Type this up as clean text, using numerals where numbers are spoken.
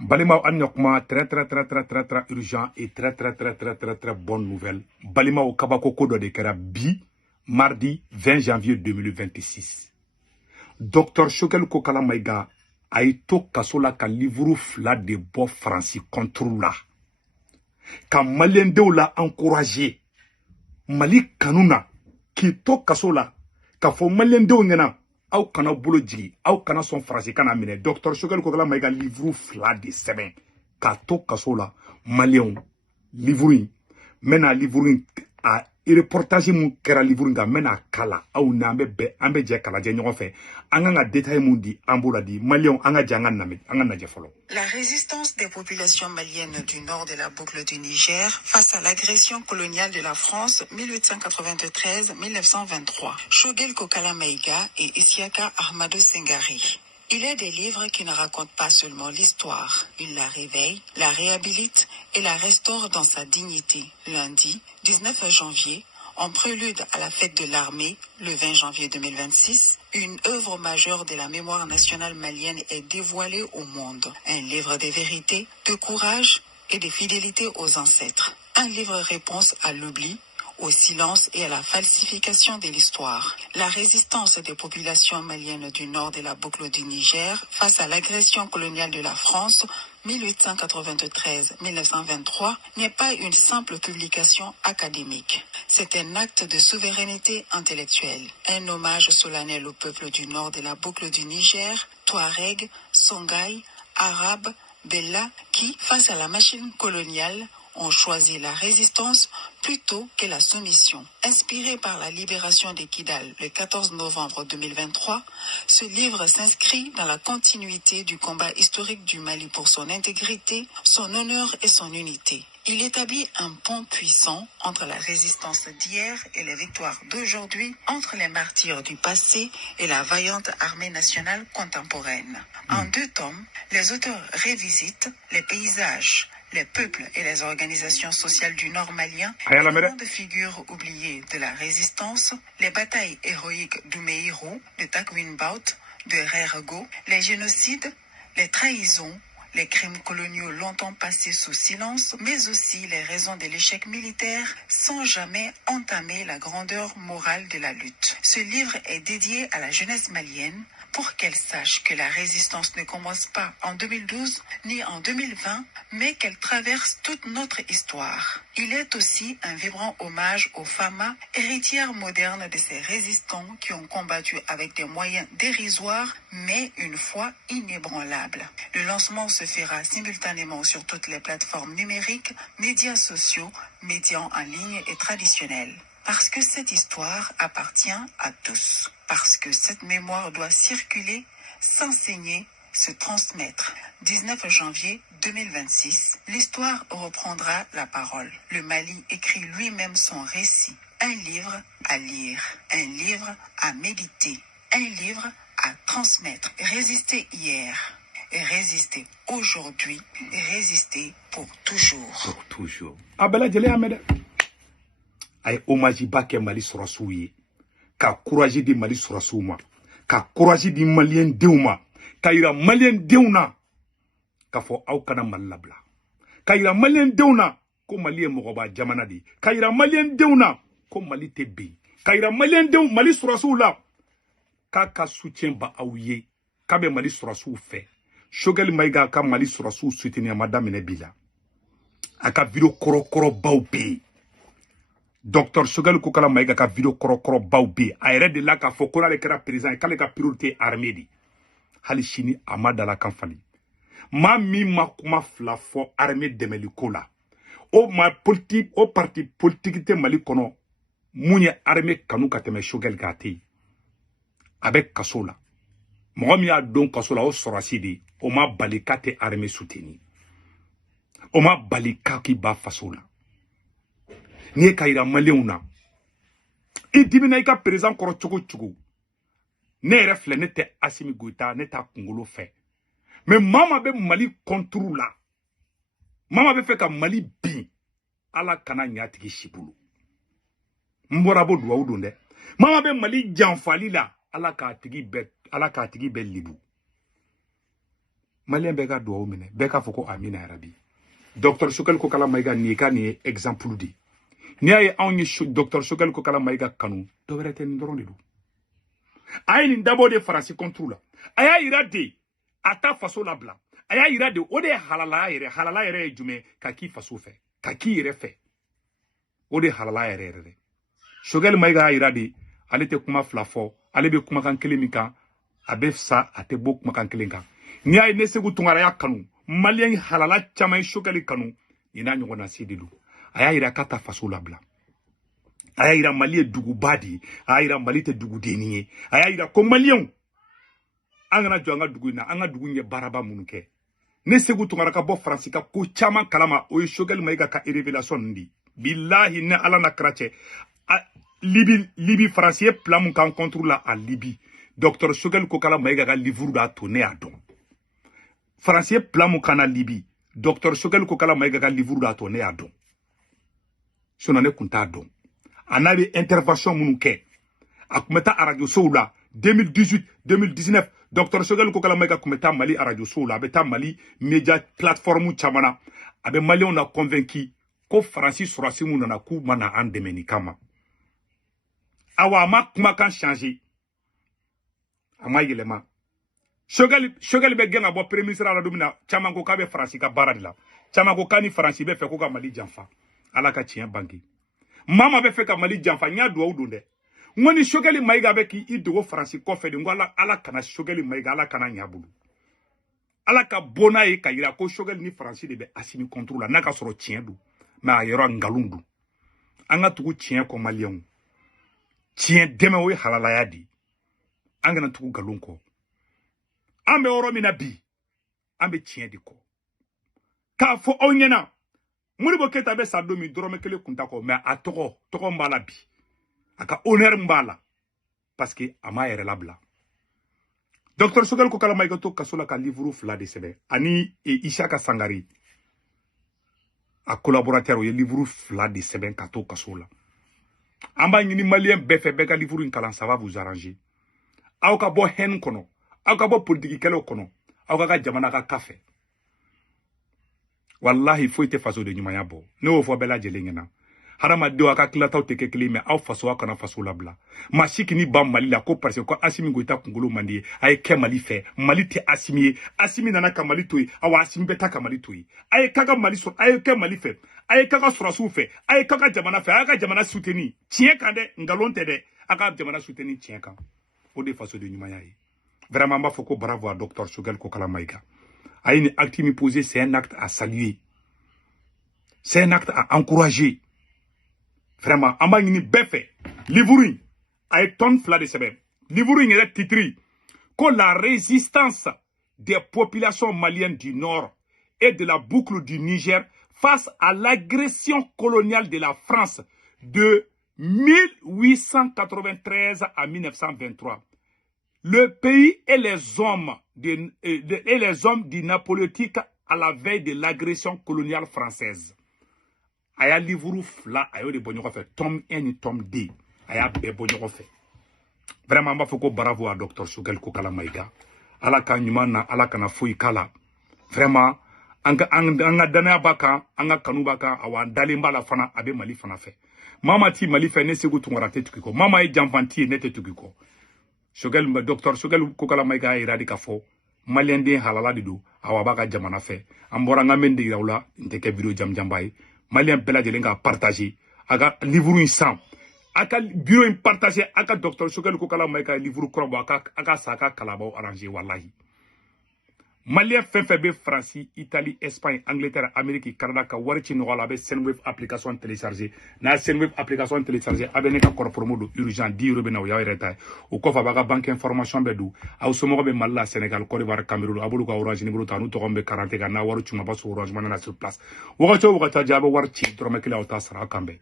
Balima Anyokma, très urgent et très bonne nouvelle. Balima au Kabako Kodo de Kerabi, mardi 20 janvier 2026. Docteur Choguel Kokala Maïga a été kasola ka livre fla de bo Francis contre la. Ka Malien de la encouragé. Mali kanuna qui to kasola ka fo Malien de ngena au kana bolo jigi au kana son Francis kana mine Docteur Choguel Kokala Maïga livre fla de semaine ka to kasola Malien livre mena livre a reportage mu kera livre nga mena kala au na be ambe je kala je ɲɔgɔn fɛ an ka détail mu di an b'o la di Malien an ka je an ka namɛ an ka najɛ fɔlɔ. La résistance des populations maliennes du nord de la boucle du Niger face à l'agression coloniale de la France 1893-1923. Choguel Kokala Maïga et Isiaka Ahmadou Sengari. Il est des livres qui ne racontent pas seulement l'histoire. Il la réveille, la réhabilite et la restaure dans sa dignité. Lundi, 19 janvier, en prélude à la fête de l'armée, le 20 janvier 2026, une œuvre majeure de la mémoire nationale malienne est dévoilée au monde. Un livre de vérité, de courage et de fidélité aux ancêtres. Un livre réponse à l'oubli, au silence et à la falsification de l'histoire. La résistance des populations maliennes du nord de la boucle du Niger face à l'agression coloniale de la France 1893-1923 n'est pas une simple publication académique. C'est un acte de souveraineté intellectuelle, un hommage solennel au peuple du nord de la boucle du Niger, Touareg, Songhai, Arabes, Bella, qui, face à la machine coloniale, ont choisi la résistance plutôt que la soumission. Inspiré par la libération des Kidal le 14 novembre 2023, ce livre s'inscrit dans la continuité du combat historique du Mali pour son intégrité, son honneur et son unité. Il établit un pont puissant entre la résistance d'hier et les victoires d'aujourd'hui, entre les martyrs du passé et la vaillante armée nationale contemporaine. En 2 tomes, les auteurs révisitent les paysages, les peuples et les organisations sociales du Nord malien, les grandes figures oubliées de la résistance, les batailles héroïques d'Oumeïrou, de Takwinbaut, de Rerego, les génocides, les trahisons, les crimes coloniaux longtemps passés sous silence, mais aussi les raisons de l'échec militaire sans jamais entamer la grandeur morale de la lutte. Ce livre est dédié à la jeunesse malienne pour qu'elle sache que la résistance ne commence pas en 2012 ni en 2020, mais qu'elle traverse toute notre histoire. Il est aussi un vibrant hommage aux femmes, héritières modernes de ces résistants qui ont combattu avec des moyens dérisoires, mais une foi inébranlable. Le lancement se fera simultanément sur toutes les plateformes numériques, médias sociaux, médias en ligne et traditionnels. Parce que cette histoire appartient à tous. Parce que cette mémoire doit circuler, s'enseigner, se transmettre. 19 janvier 2026, l'histoire reprendra la parole. Le Mali écrit lui-même son récit. Un livre à lire, un livre à méditer, un livre à transmettre. Résister hier, et résister aujourd'hui, et résister pour toujours. Pour toujours. Abela Djele Ahmed. Ay hommage ba ke Mali sɔrɔsiw ye ka courage di Mali sɔrɔsiw ma ka courage di malien denw ma ka yira malien denw na ka fɔ aw kana Mali labila ka yira malien denw na ko Mali ye mɔgɔba jamana de ka yira malien denw na ko Mali tɛ ben ka yira malien denw Mali sɔrɔsiw la k'a ka soutien ba aw ye k'a bɛ Mali sɔrɔsiw fɛ Choguel Maïga ka Mali sɔrɔsiw soutenir ma daminɛ bi la a ka video kɔrɔkɔrɔbaw bɛ yen Docteur Choguel Kokala Maïga ka video kɔrɔkɔrɔ baw be a yɛrɛ de la k'a fɔ ko n'ale kɛra président k'ale ka priorité armée de hali sini a ma dala kan fali maa min ma kuma fila fɔ armée dɛmɛli ko la o parti politique tɛ Mali kɔnɔ mun ye armée kanu ka tɛmɛ Choguel ka tɛ yen a bɛ kaso la mɔgɔ min y'a don kaso la o sɔrɔsi de o ma bali k'a tɛ armée soutenir o ma bali k'a k'i ba faso la ni ka yira malien na i dimina i ka président kɔrɔ cogo cogo ne yɛrɛ filɛ ne tɛ Assimi Goïta ne t'a kunkolo fɛ mais mama bɛ Mali contre la mama bɛ fɛ ka Mali bin ala kana ɲa tigi si bolo n bɔra bo duwawu don dɛ mama bɛ Mali janfali la ala k'a tigi bɛ libu malien beka do mine beka foko amina arabi docteur Choguel Kokala Maïga ni ka ni exemple di ni ay anni docteur Choguel Kokala Maïga kanu do berete ndoro de do ay ni dabo de France contre la aya irade ata faso la bla aya irade o de halala yere jume ka ki faso fe ka ki yere fe o de halala yere Choguel Maïga irade ale te kuma fla fo ale be kuma kan kelemi kan abe sa ate bo kuma kan kelen kan ni ay ne segu tungara ya kanu malien halala chama Choguel kanu ina nyogona sidilu aya ira kata faso la bla aya ira mali dugu badi aya ira mali te dugu deniye aya ira ko malien angana jo anga dugu na anga dugu nye baraba munuke ne segu tungara ka bo France ka ko chama kalama o Choguel Maïga ka révélation ndi billahi ne ala na krache Libye français plan mun kan contre la à Libye docteur Choguel Kokala Maïga ka livre da tourner à don français plan mun kan à Libye docteur Choguel Kokala Maïga ka livre da tourner à don sonane kunta don anabe intervention munu ke akumeta radio soula 2018 2019 docteur Choguel Kokala Maïga kumeta Mali radio soula abeta Mali media plateforme chamana abe Mali on a convaincu ko Francis Sorasi munu na ku mana andemeni kama awa ma kuma kan changer ama yelema Choguel be genga bo premier ministre ala domina chama ko kabe France ka baradila chama ko kani France be fe ko ka Mali janfa ala ka tien bangi mama be fe ka Mali janfa nya do awdonde ngoni Choguel Maïga be ki idogo France ko fe de ngala ala kana Choguel Maïga ala kana nyabulu ala ka bona e ka yira ko Choguel ni France de be asimi contrôle na ka soro tien du ma yoro ngalundu anga tugu tien ko malien tien deme we halala yadi angana tugu galun ko ambe oro mina bi ambe tien di ko ka fo onyena muri bo keta be sado mi dorome kele kunta ko mais a toko mbala bi aka honneur mbala parce que ama yere labla docteur Choguel Kokala Maïga to kasola ka livre fla de sebe ani Ishaka Sangari a collaborateur ye livre fla de sebe ka to kasola amba ngini malien befe beka livre in kalan ça va vous arranger aw ka bo hen kono aw ka bo politique kelo kono aw ka jamana ka kafe wallahi faut te faso de nyumanya bo ne wo fo bela jelengena harama de aka klataw te kekeli me aw faso aka na faso labla mashiki ni ba Mali la ko parce que Assimi Goïta kungolo mandi ay ke Mali fe Mali te Assimi nana ka Mali toyi awa Assimi beta ka Mali toyi ay kaga Mali so ay ke Mali fe ay kaga Sorasou fe ay kaga jamana fe aka jamana souteni tien kande ngalonte de aka jamana souteni tien kan o de faso de nyumanya yi vraiment ma foko bravo à docteur Choguel Kokala Maïga ay ni acte mi posé c'est un acte à saluer c'est un acte à encourager vraiment amba ngini befe livre ay ton fla de sebe livre est titré que la résistance des populations maliennes du nord et de la boucle du Niger face à l'agression coloniale de la France de 1893 à 1923. Le pays et les hommes du napoléotique à la veille de l'agression coloniale française. Aya livre fla ayo de bonyo fait tome 1 et tome 2 aya be bonyo fait vraiment ba foko bravo à docteur Choguel Kokala Maïga ala ka nyumana ala kana foi kala vraiment anga dana baka anga kanu baka awa dalimba la fana abe Mali fana fait mama ti Mali fait ne segu tungara te tukiko mama e jamfanti ne te tukiko docteur Choguel Kokala Maïga ira di ka fo malien de halala dido awa baka jamana fait ambora ngamende irawla ndeke video jamjambay Malien bela jelenga partager aga livre insam aka bureau in partager aka docteur Choguel Kokala Maïga livre krobo aka saka kalabo arranger wallahi Malien FFB France Italie Espagne Angleterre Amérique Canada ka warchi no wala be Senwave application télécharger na Senwave application télécharger abene ka kor promo do urgent 10 € be na ya reta o ko fa baga banque information be du aw somo be Mali Sénégal Côte d'Ivoire Cameroun abulu ka orange numéro tanu to gombe 40 ga na waru chuma ba so orange manana sur place wakati wakati jabo warchi drome kila o ta sara kambe